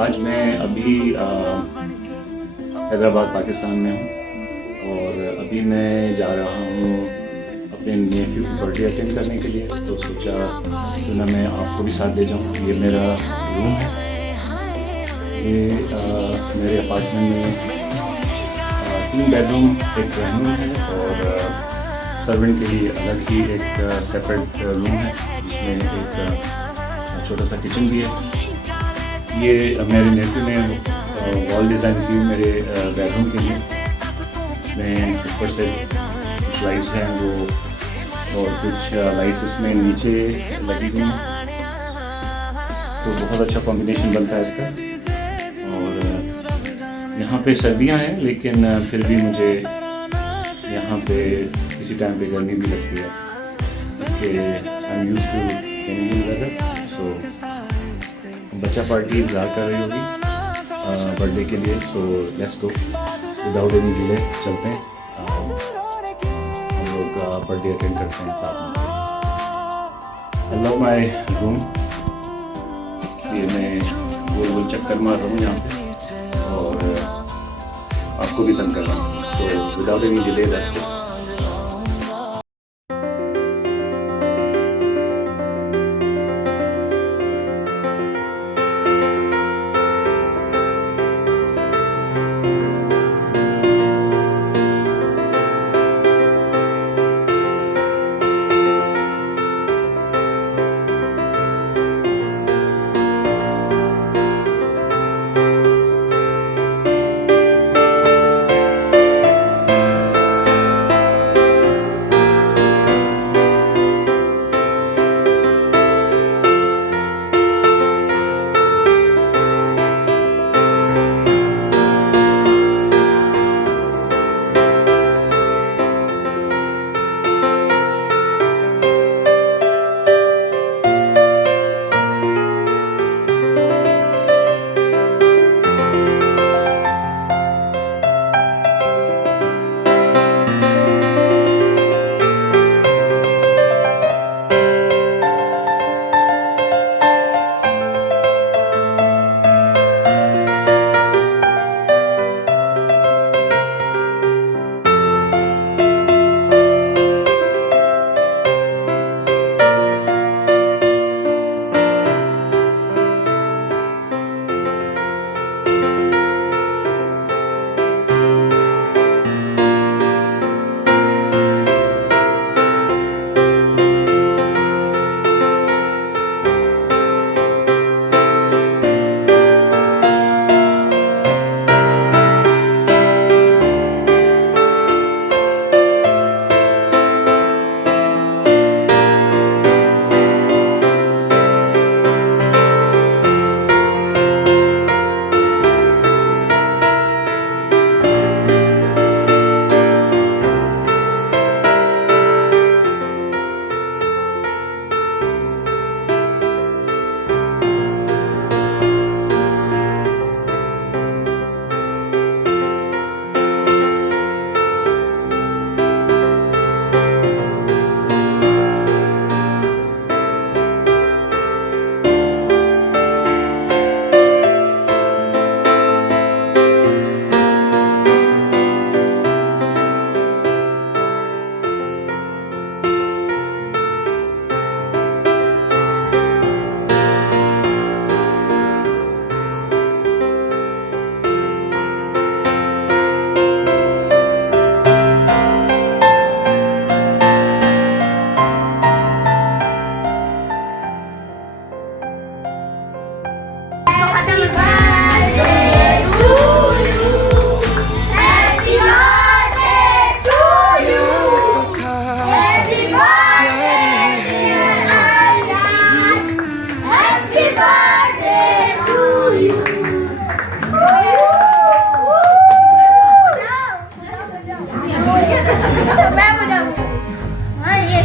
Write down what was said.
आज मैं अभी हैदराबाद पाकिस्तान में हूँ और अभी मैं जा रहा हूँ अपने नेफ्यू की बर्थडे अटेंड करने के लिए। तो सोचा क्यों ना मैं आपको भी साथ ले जाऊँ। ये मेरा रूम है। ये मेरे अपार्टमेंट में 3 बेडरूम एक ड्राइंग रूम है और सर्वेंट के लिए अलग ही एक सेपरेट रूम है जिसमें एक छोटा सा किचन भी है। ये मेरे नेफ्यू ने वॉल डिज़ाइन की मेरे बेडरूम के लिए। इसमें ऊपर से कुछ लाइट्स हैं वो और कुछ लाइट्स इसमें नीचे लगी हुई हैं, तो बहुत अच्छा कॉम्बिनेशन बनता है इसका। और यहाँ पे सर्दियाँ हैं लेकिन फिर भी मुझे यहाँ पे किसी टाइम पे गर्मी भी लगती है कि I am used to Canadian weather. So बच्चा पार्टी इंतजार कर रही होगी बर्थडे के लिए। So let's go without any delay चलते हैं, हम लोग बर्थडे अटेंड करते हैं साथ में। I love my room. ये मैं गोल गोल चक्कर मार रहा हूँ यहाँ पे और आपको भी तंग कर रहा हूँ। तो without any delay let's go. मैं बजाऊं। हाँ ये